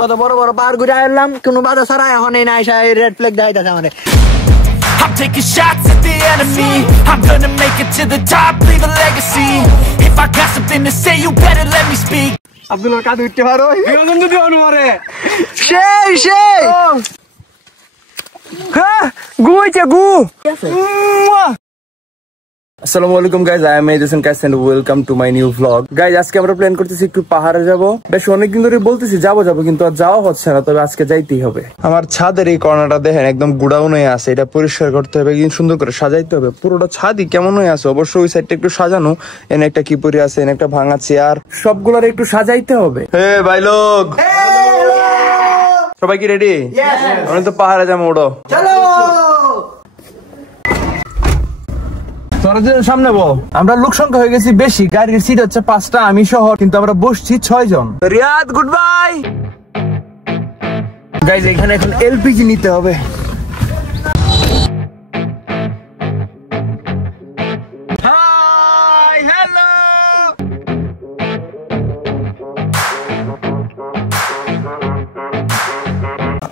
কত বড় বড় পাহাড় ঘুরে এলাম, কোনো বাধা ছাড়া এখন এই না এসে রেড ফ্ল্যাগ দেখাইতেছে আমাদের। I'm taking shots at the enemy. I'm gonna make it to the top, leave a legacy. If I got something to say, you better let me speak. Abdullah কাঁধে উঠতে পারো? বিনোদন দিও আমারে। সেই হ্যাঁ, গু হইছে গু। আসসালামু আলাইকুম guys, I am Edison Qais and welcome to my new vlog. Guys আজকে আমরা প্ল্যান করতেছি একটু পাহাড়ে যাব। বেশ অনেকদিন ধরে বলতেছি যাবো কিন্তু আর যাওয়া হচ্ছে না, তবে আজকে যাইতেই হবে। আমার ছাদের এই কর্নারটা দেখেন একদম গুড়াউন হয়ে আছে, এটা পরিষ্কার করতে হবে, সুন্দর করে সাজাইতে হবে। পুরোটা ছাদই কেমন হয়ে আছে, অবশ্য ওই সাইডটা একটু সাজানো। এনে একটা কি পরি আছে, এনে একটা ভাঙা চেয়ার, সবগুলার একটু সাজাইতে হবে। হে ভাই লোক, সবাই কি রেডি? আমি তো পাহাড়ে যাবো, ওড়ো চলো। সামনে বল। আমরা লোক সংখ্যা হয়ে গেছি বেশি, গাড়ির সিট হচ্ছে 5টা, আমি সহ, কিন্তু আমরা বসছি 6 জন। Riyad good bye. গাইজ এখানে এখন এলপিজি নিতে হবে। হাই হ্যালো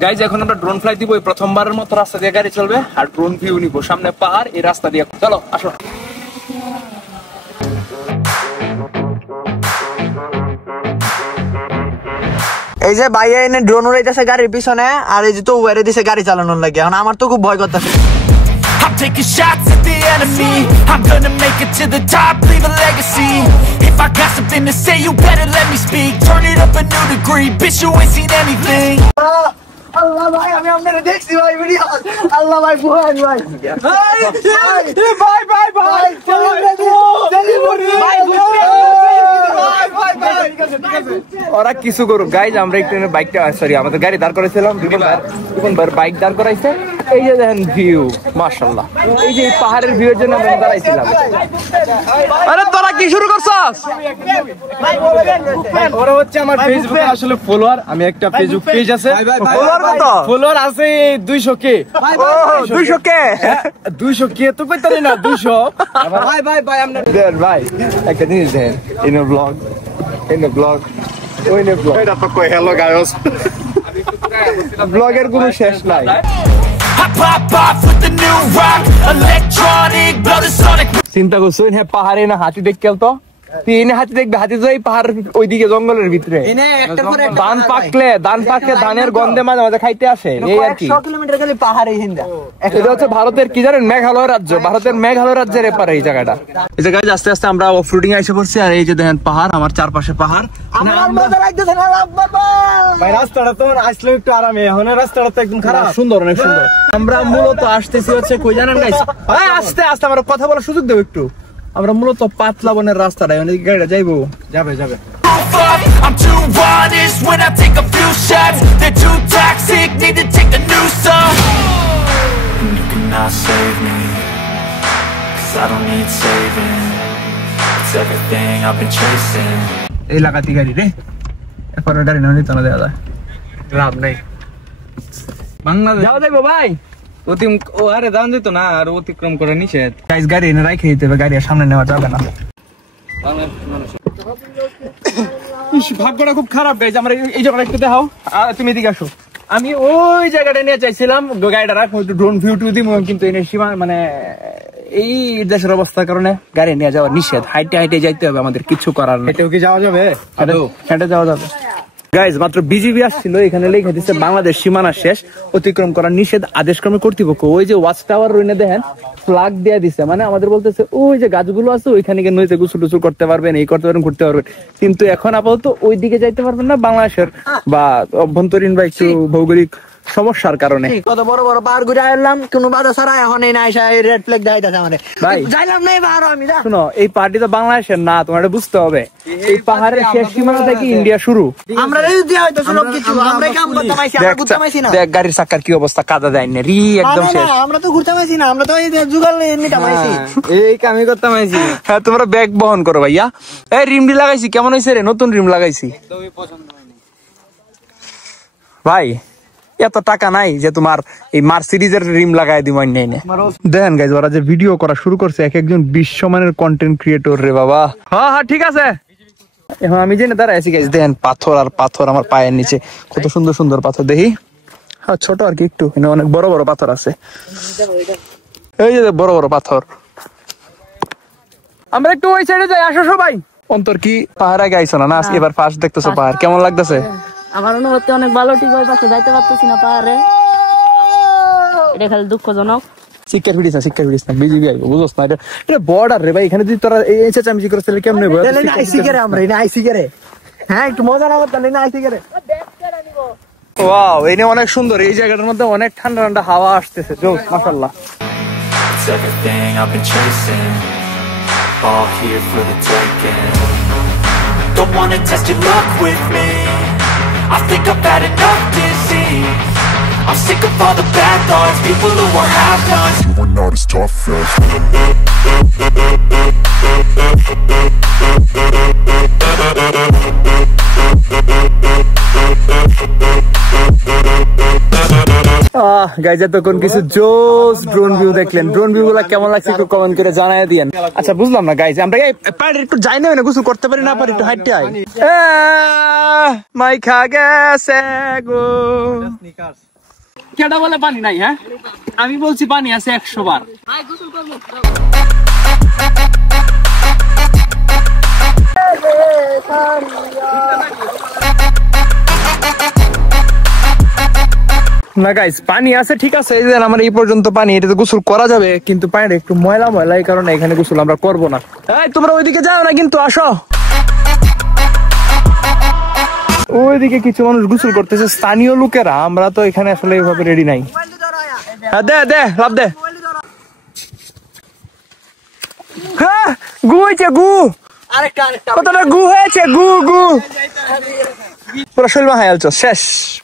গাইজ, এখন আমরা ড্রোন ফ্লাই দিব। প্রথমবারের মতো রাস্তা দিয়ে গাড়ি চলবে আর ড্রোন ভিউ নিব। সামনে পাহাড়, এই রাস্তা দিয়ে চলো, আসো। এই যে ভাইয়া এনে ড্রোন উড়াইতেছে গাড়ির পিছনে, আর এই যে তো উড়ে দিছে গাড়ি চালানোর লাগে। এখন আমার তো খুব ভয় করতেছে। I'm taking shots at the enemy. I'm gonna make it to the top, leave a legacy. If I got something to say, you better let me speak. Turn it up a new degree, bitch, you ain't seen anything. আল্লাহ ভাই, আমি আপনারা দেখছি ভাই video. আল্লাহ ভাই, ভয় ভাই, ওরা কিছু করুক। গাইজ আমরা একটু বাইকটা, সরি আমাদের গাড়ি দাঁড় করেছিলাম, দুজন বাইক দাঁড় করাইছে। এই যে দেখেন ভিউ, মাশাআল্লাহ। এই যে পাহাড়ের ভিউর জন্য আমরা দাঁড়াইছিলাম। আরে তোরা কি শুরু করছস? ওরা হচ্ছে আমার ফেসবুকে আসলে ফলোয়ার। আমি একটা ফেসবুক পেজ আছে, ফলোয়ার কত? ফলোয়ার আছে 200 কে। 200 কে? 200 কে তো কইতারি না, 200। ভাই ভাই ভাই আমরা দেন ভাই একটা জিনিস দেন, ইন এ ব্লগ, ওই নে ব্লগ। এটা তো কই হ্যালো গায়স। ব্লগের কোনো শেষ নাই। I pop off with the new rock, electronic, blow the sonic. চিন্তা করছো হ্যাঁ, পাহাড়ে না হাতি দেখতে তো তিন হাতি দেখবে, হাতি তো এই পাহাড় ওইদিকে জঙ্গলের ভিতরে। ধান পাকলে ধানের গন্ধে মাঝে মাঝে খাইতে আসে, এই আর কি। 100 কিলোমিটার খালি পাহাড়ে হিন্দা। এটা হচ্ছে ভারতের কি জানেন, মেঘালয় রাজ্য। ভারতের মেঘালয় রাজ্যের এপারে এই জায়গাটা। এই জায়গায় আস্তে আস্তে আমরা অফরোডিং এসে পড়ছি। আর এই যে দেখেন পাহাড়, আমার চারপাশে পাহাড়। আমার মজা লাগতেছে না বাবা। ভাই রাস্তাটা তো আসলে একটু আরামে, এখন রাস্তাটা তো একদম খারাপ। সুন্দর, অনেক সুন্দর। আমরা মূলত আসতেছি হচ্ছে কই জানেন গাইস? আস্তে আস্তে আমরা কথা বলার সুযোগ দেব একটু। আমরা মূলত পাতলা বনের রাস্তাটা, অনেক গাড়িটা যাইবো, যাবে। I'm too honest when I take a few shots. They're too toxic, need to take a new song. You cannot save me, 'cause I don't need saving. It's everything I've been chasing. এই লাগাতি গাড়ি রে, এরপর গাড়ি না নিতে না, দেওয়া যায় লাভ নাই। বাংলাদেশ যাও যাইবো ভাই। ও আরে দাম দিত না, আর অতিক্রম করে নিষেধ। গাইস গাড়ি এনে রাখে দিতে হবে, গাড়ি সামনে নেওয়া যাবে না। ভাগ্যটা খুব খারাপ গাইস। আমরা এই জায়গাটা একটু দেখাও, তুমি এদিকে আসো। আমি ওই জায়গাটা নিয়ে চাইছিলাম গাড়িটা রাখবো, ড্রোন ভিউ টু দিব, কিন্তু এনে সীমা মানে এই দেশের অবস্থার কারণে গাড়ি নিয়ে যাওয়া নিষেধ। হাইটে যাইতে হবে, আমাদের কিছু করার নেই। এটাও কি যাওয়া যাবে? হেঁটে যাওয়া যাবে। গাইজ মাত্র বিজিবি আসছিল, এখানে লেখা দিচ্ছে বাংলাদেশ সীমানা শেষ, অতিক্রম করা নিষেধ, আদেশক্রমে কর্তৃপক্ষ। ওই যে ওয়াচ টাওয়ার রইনে দেখেন ফ্ল্যাগ দিয়ে দিচ্ছে, মানে আমাদের বলতেছে ওই যে গাছগুলো আছে ওইখানে গিয়ে নদীতে গোসল টোসল করতে পারবেন, এই করতে পারবেন, ঘুরতে পারবেন। কিন্তু এখন আপাতত ওই দিকে যাইতে পারবেন না, বাংলাদেশের বা অভ্যন্তরীণ বা একটু ভৌগোলিক সমস্যার কারণে। কত বড় বড় পাহাড় ঘুরে এলাম, কোনো বাধা ছাড়া এখন এই না এসে রেড ফ্ল্যাগ দেখাইতেছে আমাদের। ভাই যাইলাম না এবার আমি। শুনো, এই পার্টি তো বাংলাদেশের না, তোমার এটা বুঝতে হবে। এই পাহাড়ের শেষ সীমানা থেকে ইন্ডিয়া শুরু। আমরা হয়তো সবকিছু আমরা কাম করতে পাইছি, আমরা ঘুরতে পাইছি না। দেখ গাড়ির চাকার কি অবস্থা, কাদা দেয় না রি, একদম শেষ। আমরা তো ঘুরতে পাইছি না, আমরা তো এই জুগাল নিতে পাইছি, এই কামই করতে পাইছি। হ্যাঁ তোমরা ব্যাগ বহন করো ভাইয়া। এই রিমডি লাগাইছি, কেমন হয়েছে রে? নতুন রিম লাগাইছি ভাই। এত টাকা নাই যে তোমার এই মার্সিডিজের রিম লাগাই দিব। দেখেন গাইজ, ওরা যে ভিডিও করা শুরু করছে, এক একজন বিশ্বমানের কন্টেন্ট ক্রিয়েটর রে বাবা। হ্যাঁ ঠিক আছে, এখন আমি জেনে দাঁড়ায় আছি গাইস, দেখেন পাথর আর পাথর আমার পায়ের নিচে, কত সুন্দর সুন্দর পাথর দেখি। হ্যাঁ ছোট আর কি একটু, এখানে অনেক বড় বড় পাথর আছে, এই যে বড় বড় পাথর। আমরা একটু ওই সাইডে যাই, আসো সবাই। অন্তর কি পাহাড়ে গাইছো না? এবার ফার্স্ট দেখতেছো পাহাড়, কেমন লাগতেছে? আমার অনুভূতি অনেক ভালো, ঠিক ওই পাশে যাইতে পারতেছি না পাহাড়ে, এটা খালি দুঃখজনক। শিক্ষার ভিডিস না বিজিবি আইবো, বুঝছ না? এটা বর্ডার রে ভাই, এখানে যদি তোরা এই চেঁচামেচি করে তাহলে কেমনে হবে? আইসি করে আমরা, আইসি করে, হ্যাঁ একটু মজা না করতাম না আইসি করে। ওয়াও, এই অনেক সুন্দর, এই জায়গাটার মধ্যে অনেক ঠান্ডা ঠান্ডা হাওয়া আসতেছে, জোস মাশাআল্লাহ। It's everything I've been chasing, all here for the taking. Don't wanna test your luck with me, I think I've had enough disease. I'm sick of all the bad thoughts, people who are half-nots. You are not as tough as guys এতক্ষণ কিছু জোস drone view দেখলেন, drone view গুলা কেমন লাগছে একটু comment করে জানাই দিয়েন। আচ্ছা বুঝলাম না গাইজ, আমরা একটু যাই না গোসল করতে পারি না পারি, একটু হাঁটতে আই। মাই খা গেছে গো, কেডা বলে পানি নাই? হ্যাঁ আমি বলছি পানি আছে 100 বার। না গাইস পানি আছে ঠিক আছে, এই যে আমার এই পর্যন্ত পানি, এটাতে গোসল করা যাবে, কিন্তু পানিটা একটু ময়লা ময়লা, এই কারণে এখানে গোসল আমরা করবো না। এই তোমরা ওইদিকে যাও না কিন্তু, আসো। ওইদিকে কিছু মানুষ গোসল করতেছে, স্থানীয় লোকেরা, আমরা তো এখানে আসলে এইভাবে রেডি নাই। দে দে লাভ দে। হ্যাঁ গু হয়েছে, গু কতটা গু হয়েছে, গু গু পুরা শরীর মাহাই আলছো, শেষ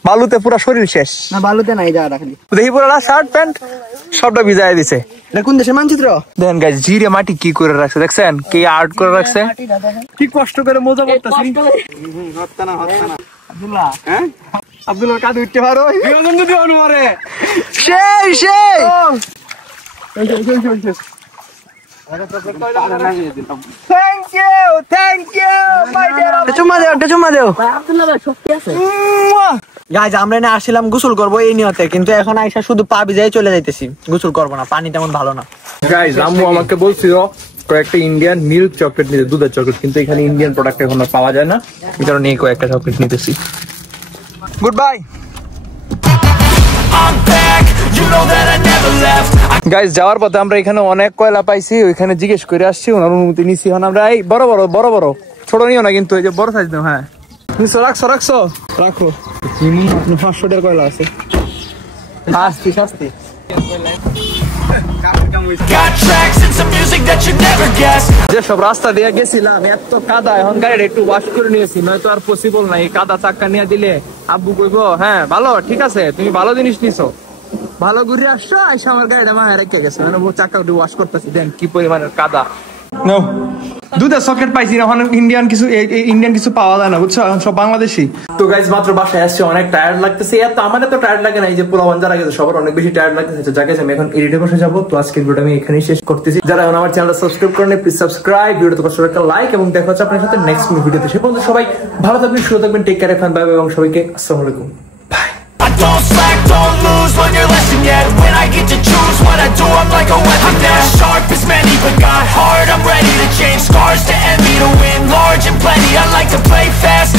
বালুতে পুরা শরীর শেষ। না বালুতে নাই, যা রাখলি দেখি পুরা শার্ট প্যান্ট সবটা ভিজাই দিছে। কোন দেশের মানচিত্র দেখেন গাইস, জিরে মাটি কি করে রাখছে দেখছেন, কি আর্ট করে রাখছে, কি কষ্ট করে মজা করতেছি। আব্দুল্লাহ কাঁধে উঠতে পারো, সেই সেই চুম্মা দেও। গাইজ আমরা না আসছিলাম গোসল করবো এই নিয়তে, কিন্তু এখন আইসা শুধু পা ভিজাই চলে যাইতেছি, গোসল করবো না, পানি তেমন ভালো না। গাইস আম্মু আমাকে বলছিল কয়েকটা ইন্ডিয়ান মিল্ক চকলেট নিতে, দুধের চকলেট, কিন্তু এখানে ইন্ডিয়ান প্রোডাক্ট এখন আর পাওয়া যায় না, এই কারণে এই কয়েকটা চকলেট নিতেছি। Good bye guys. যাওয়ার পথে আমরা এখানে অনেক কয়লা পাইছি, ওইখানে জিজ্ঞেস করে আসছি, ওনার অনুমতি নিছি। এখন আমরা এই বড় বড় ছোট নিও না কিন্তু, এই যে বড় সাইজ দাও। হ্যাঁ রাখছো রাখো, 500 টাকার কয়লা আছে। শাস্তি যেসব রাস্তা দিয়ে গেছিলাম এত কাদা, এখন গাড়িটা একটু ওয়াশ করে নিয়েছি, নয়তো আর পসিবল না। এই কাদা চাক্কা নিয়ে দিলে আব্বু কইবো হ্যাঁ ভালো ঠিক আছে তুমি ভালো জিনিস নিছো, ভালো ঘুরে আসছো, আইসা আমার গাড়িটা মাথায় রেখে গেছে, মানে চাক্কা একটু ওয়াশ করতেছি, দেন কি পরিমাণের কাদা। দুধের চকলেট পাইছি না, ইন্ডিয়ান কিছু পাওয়া যায় না, বুঝছো, সব বাংলাদেশি। তো গাইস মাত্র বাসায় আসছে, অনেক টায়ার্ড লাগতেছে। এত আমার এত টায়ার্ড লাগে না, এই যে পোলাবান যারা গেছে সবার অনেক বেশি টায়ার্ড লাগতেছে। যাকে আমি এখন এডিটে বসে যাবো। তো আজকের ভিডিওটা আমি এখানেই শেষ করতেছি। যারা এখন আমার চ্যানেলটা সাবস্ক্রাইব করেন প্লিজ সাবস্ক্রাইব, ভিডিওতে কষ্ট একটা লাইক, এবং দেখা হচ্ছে আপনার সাথে নেক্সট ভিডিওতে। সে পর্যন্ত সবাই ভালো থাকবেন, সুস্থ থাকবেন, টেক কেয়ার, বাই বাই, এবং সবাইকে আসসালামু আলাইকুম। Don't slack, don't lose, learn your lesson yet. When I get to choose what I do, I'm like a weapon. I'm not sharp as many, but got heart, I'm ready to change scars to envy, to win large and plenty. I like to play fast